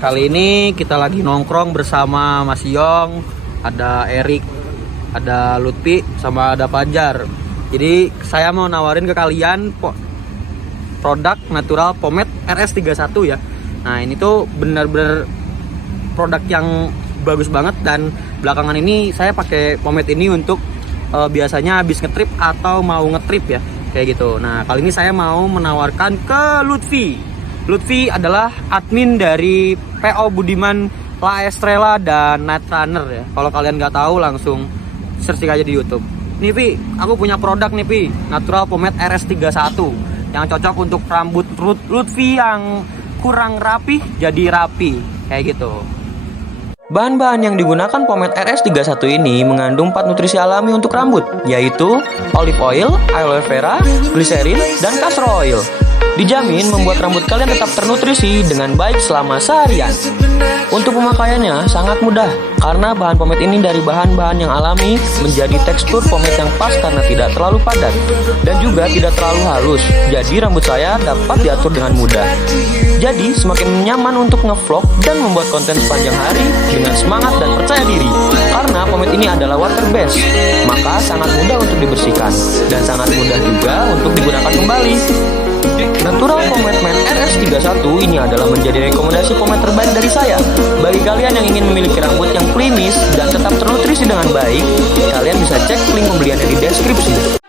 Kali ini kita lagi nongkrong bersama Mas Yong, ada Erik, ada Lutfi, sama ada Fajar. Jadi saya mau nawarin ke kalian produk natural pomade RS31 ya. Nah ini tuh benar-benar produk yang bagus banget, dan belakangan ini saya pakai pomade ini untuk biasanya habis ngetrip atau mau ngetrip ya, kayak gitu. Nah kali ini saya mau menawarkan ke Lutfi. Lutfi adalah admin dari PO Budiman La Estrella dan Night Runner ya. Kalau kalian nggak tahu langsung searching aja di YouTube. Nih Vi, aku punya produk nih Vi, natural pomade RS31 yang cocok untuk rambut Lutfi yang kurang rapi jadi rapi, kayak gitu. Bahan-bahan yang digunakan pomade RS31 ini mengandung 4 nutrisi alami untuk rambut, yaitu olive oil, aloe vera, glycerin, dan castor oil. Dijamin membuat rambut kalian tetap ternutrisi dengan baik selama seharian. Untuk pemakaiannya sangat mudah, karena bahan pomade ini dari bahan-bahan yang alami menjadi tekstur pomade yang pas karena tidak terlalu padat dan juga tidak terlalu halus. Jadi rambut saya dapat diatur dengan mudah. Jadi semakin nyaman untuk ngevlog dan membuat konten sepanjang hari dengan semangat dan percaya diri. Karena pomade ini adalah water based, maka sangat mudah untuk dibersihkan dan sangat mudah juga untuk digunakan kembali. Natural Pomade Man RS31 ini adalah menjadi rekomendasi pomade terbaik dari saya. Bagi kalian yang ingin memiliki rambut yang klimis dan tetap ternutrisi dengan baik, kalian bisa cek link pembeliannya di deskripsi.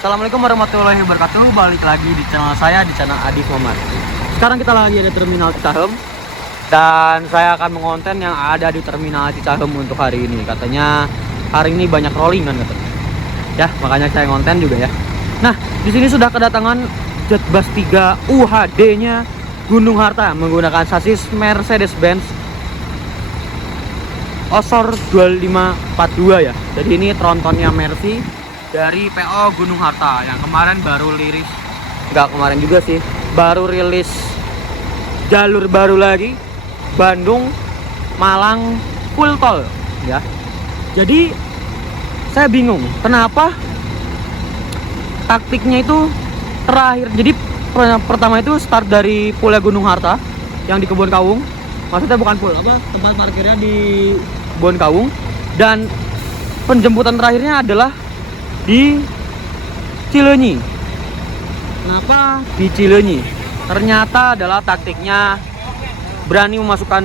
Assalamualaikum warahmatullahi wabarakatuh. Balik lagi di channel saya, di channel Adi Komar. Sekarang kita lagi ada Terminal Cicahem, dan saya akan mengonten yang ada di Terminal Cicahem untuk hari ini. Katanya hari ini banyak rolling kan katanya. Ya, makanya saya ngonten juga ya. Nah, di sini sudah kedatangan Jet Bus 3 UHD-nya Gunung Harta menggunakan sasis Mercedes-Benz Osor 2542 ya. Jadi ini trontonnya Mercy dari PO Gunung Harta yang kemarin baru rilis, nggak kemarin juga sih, baru rilis jalur baru lagi, Bandung Malang full tol ya. Jadi saya bingung kenapa taktiknya itu terakhir. Jadi pertama itu start dari Pulau Gunung Harta yang di Kebon Kawung, maksudnya bukan full apa, tempat parkirnya di Kebon Kawung, dan penjemputan terakhirnya adalah di Cileunyi. Kenapa di Cileunyi? Ternyata adalah taktiknya berani memasukkan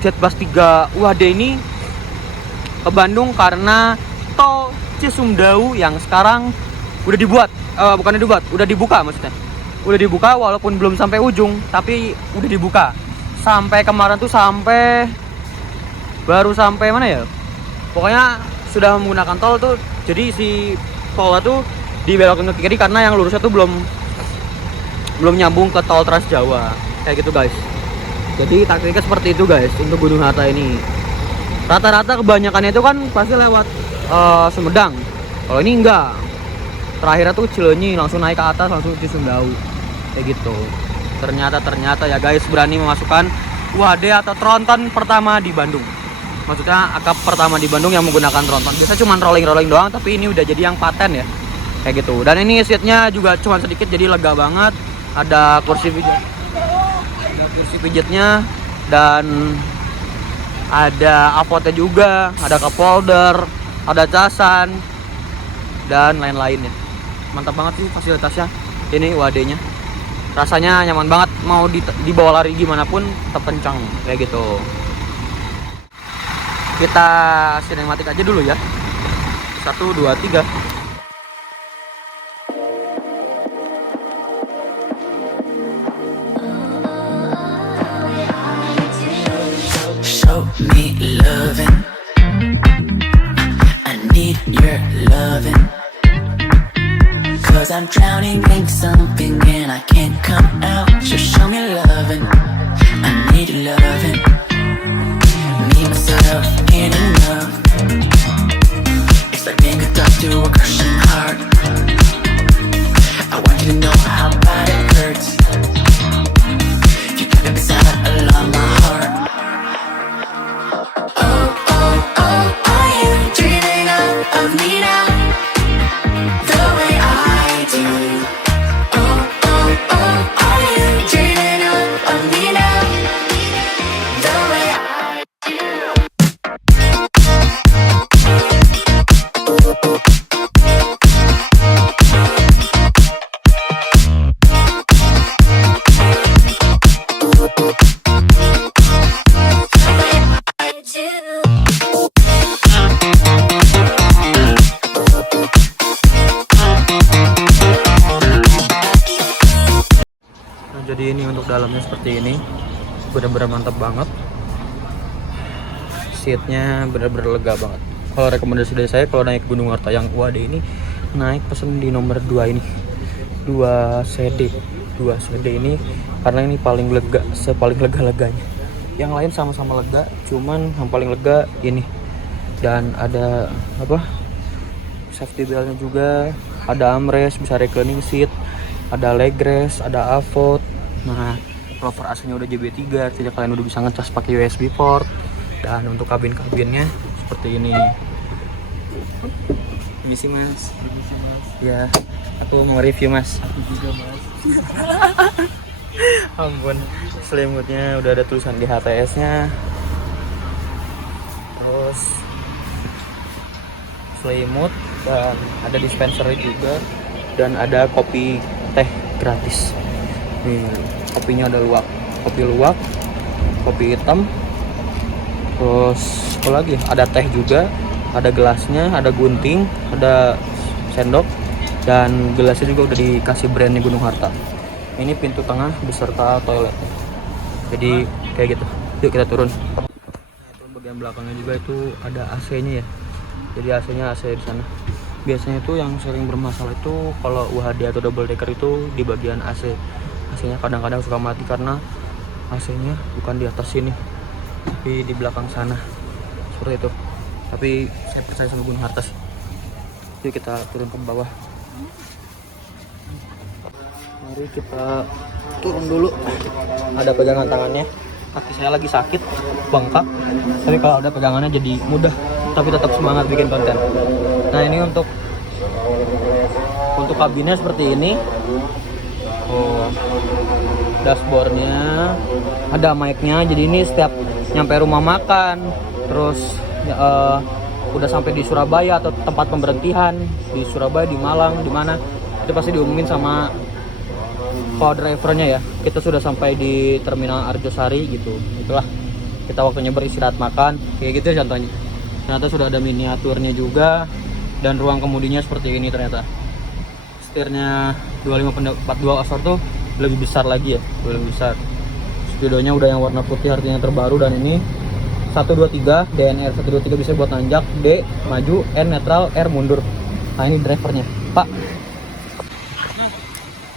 Jet Bus 3 UHD ini ke Bandung karena tol Cisumdawu yang sekarang udah dibuat, udah dibuka maksudnya. Udah dibuka walaupun belum sampai ujung, tapi udah dibuka. Sampai kemarin tuh baru sampai mana ya? Pokoknya sudah menggunakan tol tuh. Jadi si tolnya tuh dibelokin ke kiri karena yang lurusnya tuh belum nyambung ke tol Trans Jawa, kayak gitu guys. Jadi taktiknya seperti itu guys untuk Gunung Harta ini. Rata-rata kebanyakannya itu kan pasti lewat Sumedang. Kalau ini enggak, terakhirnya tuh Cileunyi, langsung naik ke atas langsung di Cisumdawu, kayak gitu. Ternyata ya guys, berani memasukkan UHD atau tronton pertama di Bandung. Maksudnya akap pertama di Bandung yang menggunakan tronton. Biasa cuma rolling doang, tapi ini udah jadi yang paten ya, kayak gitu. Dan ini seatnya juga cuma sedikit, jadi lega banget. Ada kursi pijatnya, dan ada apotnya juga, ada cup holder, ada casan, dan lain-lainnya. Mantap banget sih fasilitasnya ini UHD-nya. Rasanya nyaman banget, mau dibawa lari gimana pun tetap kencang, kayak gitu. Kita sinematik aja dulu ya. 1, 2, 3. show me loving. I need your loving. Cause I'm drowning in something and I can't come out. So show me loving. I need your loving. Me, myself, and enough. It's like being hooked up to a crushing heart. I want you to know how bad it hurts. You keep it beside along my heart. Oh, oh, oh, are you dreaming of me now? The way I do. Oh, oh, oh, are you dreaming of me now? The way I do. Nah, jadi ini untuk dalamnya seperti ini, benar-benar mantap banget. Seatnya benar-benar lega banget. Kalau rekomendasi dari saya, kalau naik Gunung Harta yang UAD ini, naik pesen di nomor 2 ini, 2 CD ini, karena ini paling lega, paling lega-leganya. Yang lain sama-sama lega, cuman yang paling lega ini. Dan ada apa, safety beltnya juga, ada armrest, bisa reclining seat, ada leg rest, ada AVOD. Nah, cover AC-nya udah JB3, artinya kalian udah bisa ngecas pakai USB port. Dan untuk kabinnya seperti ini. Ini sih mas. Ya, aku mau review mas. Ampun, selimutnya udah ada tulisan di HTS-nya. Terus selimut dan ada dispenser juga, dan ada kopi teh gratis. Nih, kopinya ada kopi luwak, kopi hitam. Terus apa lagi? Ada teh juga, ada gelasnya, ada gunting, ada sendok, dan gelasnya juga udah dikasih brandnya Gunung Harta. Ini pintu tengah beserta toiletnya. Jadi kayak gitu. Yuk kita turun. Nah, itu bagian belakangnya juga itu ada AC-nya ya. Jadi AC-nya AC di sana. Biasanya itu yang sering bermasalah itu kalau UHD atau double decker itu di bagian AC. AC-nya kadang-kadang suka mati karena AC-nya bukan di atas sini, tapi di belakang sana. Seperti itu. Tapi saya percaya sama Gunung Harta sih. Yuk kita turun ke bawah. Mari kita turun dulu. Ada pegangan tangannya. Kaki saya lagi sakit, bengkak. Tapi kalau ada pegangannya jadi mudah, tapi tetap semangat bikin konten. Nah, ini untuk kabinnya seperti ini. Oh, dashboardnya ada mic-nya. Jadi ini setiap nyampe rumah makan, terus udah sampai di Surabaya atau tempat pemberhentian di Surabaya, di Malang, di mana, itu pasti diumumin sama drivernya ya. Kita sudah sampai di Terminal Arjosari gitu. Itulah kita waktunya beristirahat makan. Kayak gitu ya contohnya. Ternyata sudah ada miniaturnya juga, dan ruang kemudinya seperti ini ternyata. Setirnya 25/42 Osor tuh lebih besar lagi ya, lebih besar. Spidolnya udah yang warna putih, artinya terbaru. Dan ini 123 DNR 123 bisa buat nanjak, D maju, N netral, R mundur. Nah, ini drivernya Pak.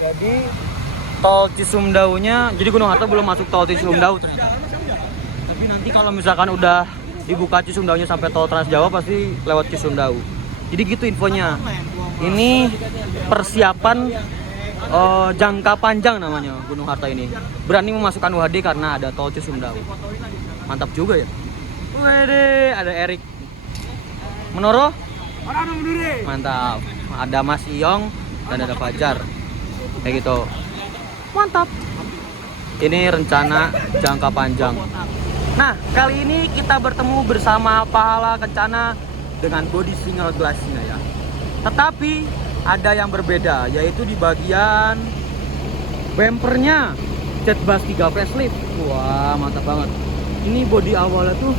Jadi tol Cisumdaunya, jadi Gunung Harta belum masuk tol Cisumdau ternyata. Tapi nanti kalau misalkan udah dibuka Cisumdaunya sampai tol Trans Jawa, pasti lewat Cisumdau. Jadi gitu infonya. Ini persiapan jangka panjang namanya Gunung Harta ini. Berani memasukkan UHD karena ada tol Cisumdau. Mantap juga ya. Wede, ada Erik Menoro. Mantap. Ada Mas Iyong dan ada Fajar. Kayak gitu. Mantap. Ini rencana jangka panjang. Nah, kali ini kita bertemu bersama Pahala Kencana dengan body single glassnya ya. Tetapi ada yang berbeda, yaitu di bagian bumpernya Jet Bass 3 facelift. Wah, mantap banget. Ini body awalnya tuh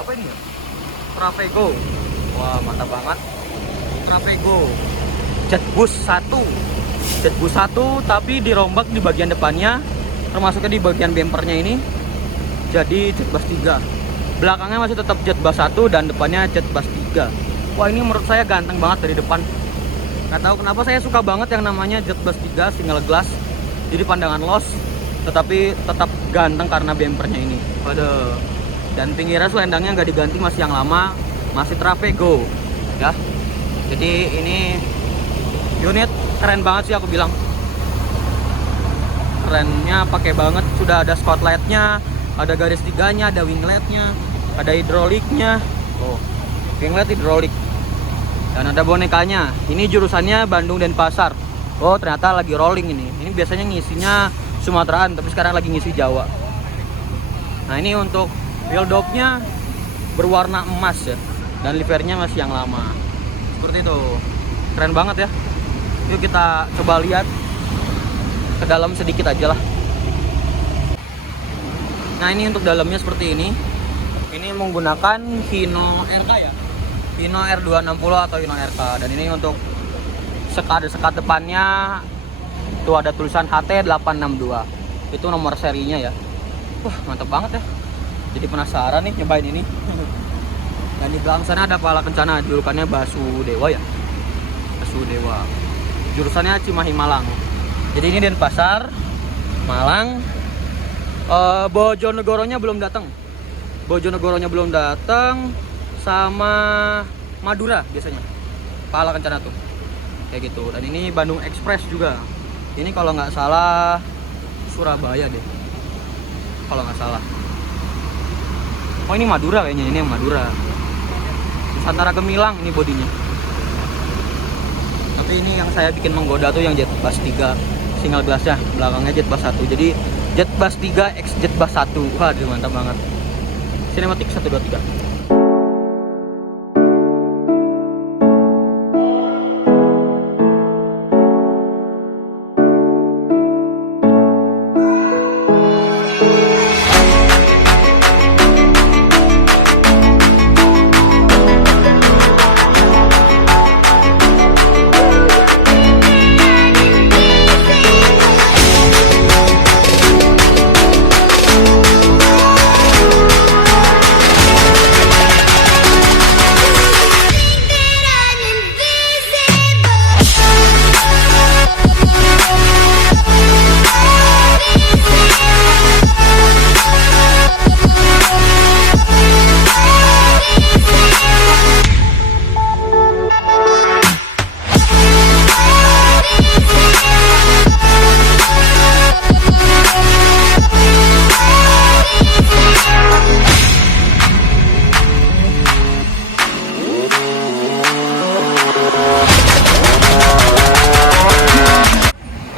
apa ini ya? Travego. Wah, mantap banget. Travego Jet Boost 1. Jet Boost 1 tapi dirombak di bagian depannya, termasuknya di bagian bumpernya ini. jadi jet bus 3. Belakangnya masih tetap jet bus 1 dan depannya jet bus 3. Wah, ini menurut saya ganteng banget dari depan. Nggak tahu kenapa saya suka banget yang namanya jet bus 3 single glass. Jadi pandangan los, tetapi tetap ganteng karena bempernya ini. Waduh. Dan pinggirnya selendangnya nggak diganti, masih yang lama, masih Trafego ya. Jadi ini unit keren banget sih, aku bilang. Kerennya pakai banget, sudah ada spotlightnya, ada garis tiganya, ada wingletnya, ada hidroliknya. Oh, winglet hidrolik. Dan ada bonekanya. Ini jurusannya Bandung Denpasar. Oh, ternyata lagi rolling ini. Ini biasanya ngisinya Sumateraan, tapi sekarang lagi ngisi Jawa. Nah, ini untuk wheel dopnya berwarna emas ya. Dan livernya masih yang lama. Seperti itu. Keren banget ya. Yuk kita coba lihat ke dalam sedikit aja lah. Nah, ini untuk dalamnya seperti ini. Ini menggunakan Hino RK ya. Hino R260 atau Hino RK. Dan ini untuk sekat depannya tuh ada tulisan HT862. Itu nomor serinya ya. Wah, mantap banget ya. Jadi penasaran nih nyobain ini. Dan di belakang sana ada Pala Kencana, julukannya Basudewa ya. Basudewa. Jurusannya Cimahi Malang. Jadi ini Denpasar, Malang. Bojonegoronya belum datang. Bojonegoronya belum datang, sama Madura biasanya. Pala Kencana tuh. Kayak gitu. Dan ini Bandung Express juga. Ini kalau nggak salah Surabaya deh. Kalau nggak salah. Oh, ini Madura kayaknya, ini yang Madura. Nusantara Gemilang ini bodinya. Tapi ini yang saya bikin menggoda tuh yang jet bus 3 single glassnya, belakangnya jet bus 1. Jadi jet bus 3 X jet bus 1. Waduh, mantap banget. Cinematic 1 2 3.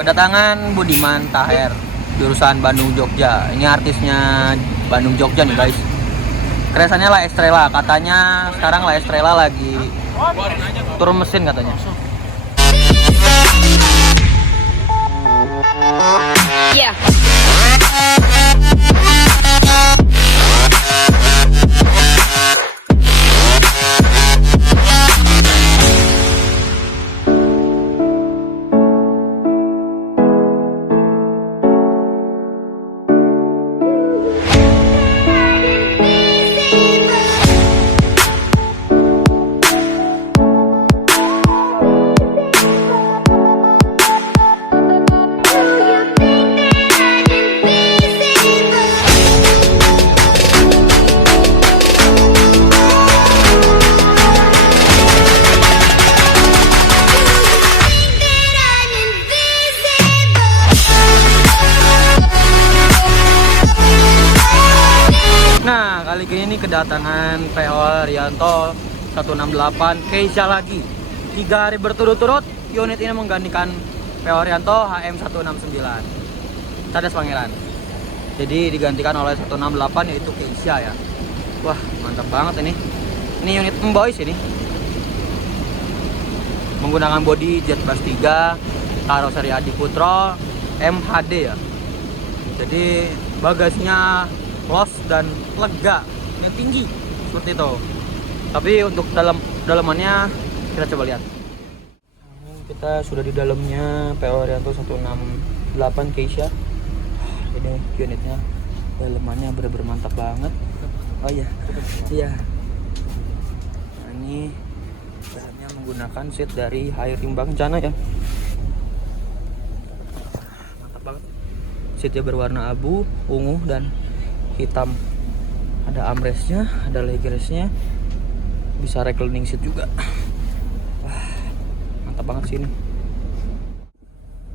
Kedatangan Budiman Taher, jurusan Bandung Jogja. Ini artisnya Bandung Jogja nih guys. Kreasannya La Estrella, katanya sekarang La Estrella lagi turun mesin katanya. Yeah. Kali ini kedatangan PO Rianto 168 Keisha lagi. 3 hari berturut-turut unit ini menggantikan PO Rianto HM169 Cadas Pangeran. Jadi digantikan oleh 168 yaitu Keisha ya. Wah, mantap banget ini. Ini unit Emboys ini. Menggunakan bodi jet bus 3, karoseri Adi Putro MHD ya. Jadi bagasinya los dan lega, yang tinggi seperti itu. Tapi untuk dalamannya kita coba lihat. Kita sudah di dalamnya PO Rianto 168 Keisha. Ini unitnya. Dalemannya bener-bener mantap banget. Oh iya, iya. Nah, ini dalamnya menggunakan seat dari Hai Rimba Kencana ya. Mantap banget. Seatnya berwarna abu, ungu dan hitam. Ada armrestnya, ada legrestnya, bisa reclining seat juga. Wah, mantap banget sih ini.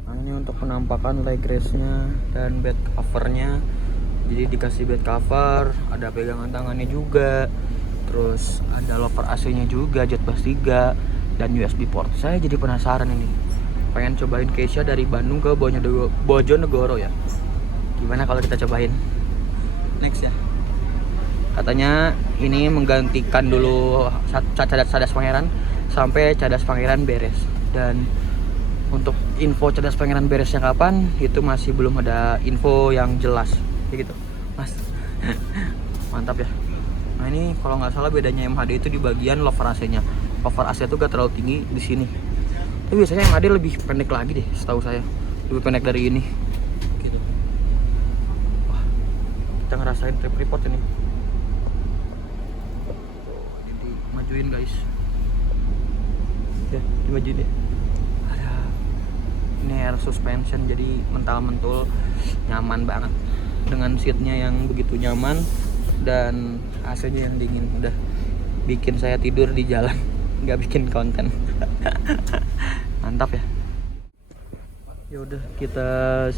Nah, ini untuk penampakan legrestnya dan bed covernya. Jadi dikasih bed cover, ada pegangan tangannya juga, terus ada loper AC-nya juga, jet bus 3 dan USB port. Saya jadi penasaran ini, pengen cobain Keisha dari Bandung ke Bojonegoro ya. Gimana kalau kita cobain? Next ya. Katanya ini menggantikan dulu Cadas Pangeran sampai Cadas Pangeran beres. Dan untuk info Cadas Pangeran beresnya kapan itu masih belum ada info yang jelas. Kayak gitu, Mas. Mantap ya. Nah ini kalau nggak salah bedanya MHD itu di bagian lover AC-nya. Lover AC itu gak terlalu tinggi di sini. Tapi biasanya MHD lebih pendek lagi deh, setahu saya. Lebih pendek dari ini. Gitu. Wah, kita ngerasain trip report ini. Tuh, dimajuin guys. Ya, dimajuin deh. Ada. Ini air suspension jadi mental-mentul, nyaman banget. Dengan seatnya yang begitu nyaman dan AC-nya yang dingin, udah bikin saya tidur di jalan, nggak bikin konten. Mantap ya. Ya udah kita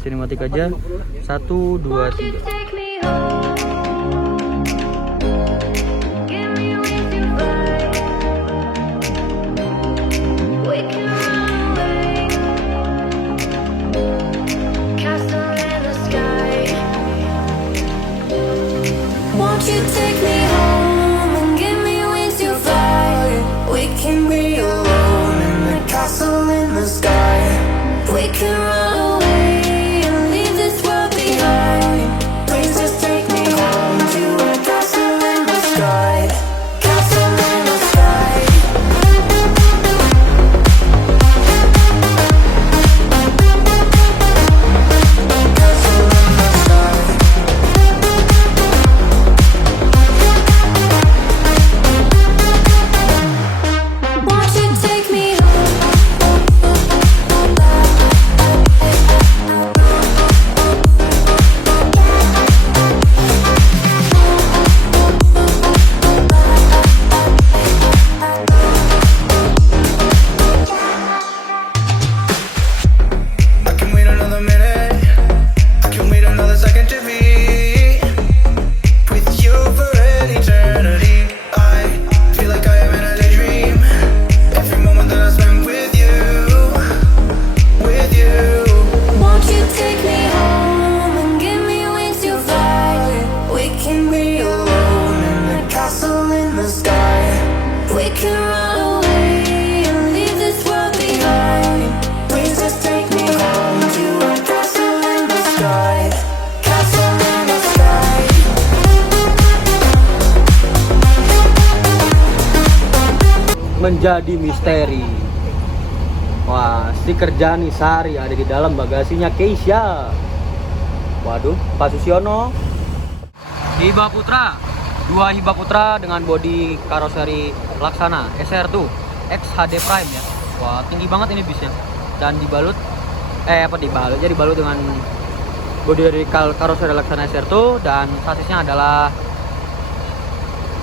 sinematik aja. 1, 2, 3. Won't you take me home and give me wings to fly? We can be alone in the castle in the sky. We can run away and leave this world behind. Please just take me home to a castle in the sky. Castle in the sky. Castle in the sky. Won't you take me I can wait another minute. I can wait another second to be with you for an eternity. I feel like I am in a daydream. Every moment that I spend with you, with you. Won't you take me home and give me wings to fly? We can be alone in the castle in the sky. We can run away and leave this world behind. Please just take me home to a castle in the sky. Castle in the sky. Menjadi misteri. Wah, stiker Jani Sari ada di dalam bagasinya Keisha. Waduh, Pak Susiono. Hiba Putra, 2 Hiba Putra dengan bodi karoseri Laksana SR2 X HD Prime ya. Wah, tinggi banget ini bisnya. Dan dibalut dibalut? Jadi dibalut dengan bodi dari karoseri Laksana SR2 dan sasisnya adalah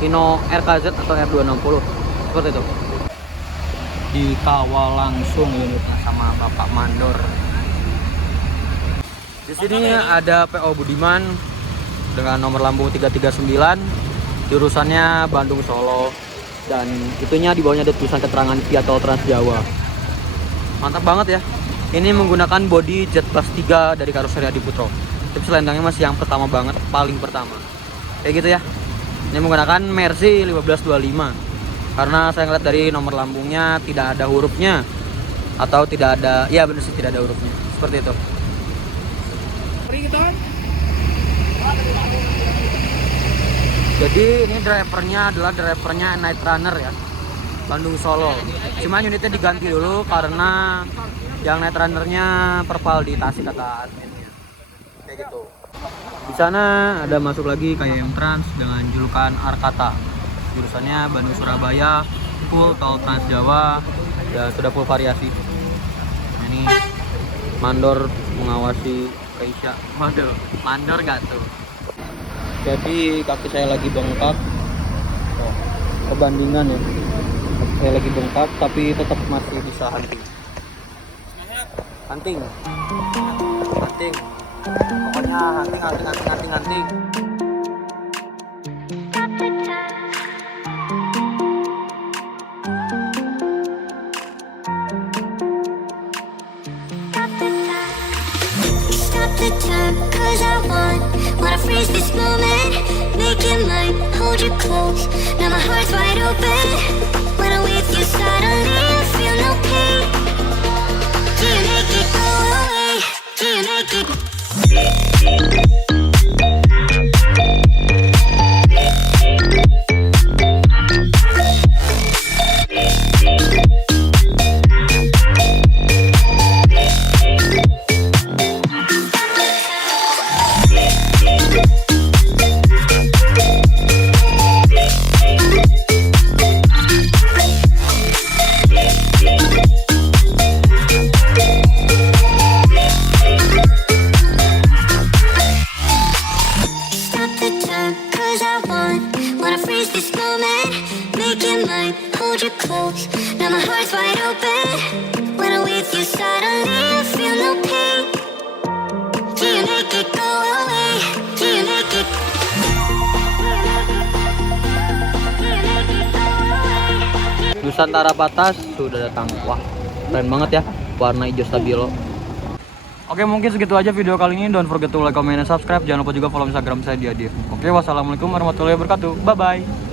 Hino RKZ atau R260 seperti itu. Dikawal langsung unitnya sama Bapak Mandor. Di sini ada PO Budiman dengan nomor lambung 339, jurusannya Bandung Solo, dan itunya di bawahnya ada tulisan keterangan via tol Trans Jawa. Mantap banget ya. Ini menggunakan bodi jet plus 3 dari karoseri Adi Putro. Tapi selendangnya masih yang pertama banget, paling pertama. Kayak gitu ya. Ini menggunakan Mercy 1525. Karena saya ngeliat dari nomor lambungnya tidak ada hurufnya, atau tidak ada, ya benar sih tidak ada hurufnya, seperti itu. Jadi ini drivernya adalah drivernya Night Runner ya, Bandung Solo. Cuman unitnya diganti dulu karena yang Night Runnernya perpal di Tasik kata adminnya. Kayak gitu. Di sana ada masuk lagi kayak yang Trans dengan julukan Arkata. Jurusannya Bandung Surabaya, full tol Trans Jawa, ya sudah full variasi. Nah, ini mandor mengawasi Keisha. Waduh, mandor gak tuh? Jadi kaki saya lagi bengkak. Oh, perbandingan ya. Kaki saya lagi bengkak tapi tetap masih bisa hunting. Hunting. Hunting. Pokoknya hunting. Stop the time, cause I wanna freeze this moment. Make it mine, hold you close. Now my heart's wide open. When I'm with you, suddenly I feel no pain. Do you make it go away? Do you make it? Stop the time, cause I wanna freeze this moment. Make it mine, hold you close. Now my heart's wide open. When I'm with you, suddenly I feel no pain. Do you make it go away? Do you make it? Nusantara Batas sudah datang. Wah, keren banget ya, warna hijau stabilo. Oke, mungkin segitu aja video kali ini. Don't forget to like, comment, and subscribe. Jangan lupa juga follow Instagram saya di Adif. Oke, wassalamualaikum warahmatullahi wabarakatuh. Bye bye.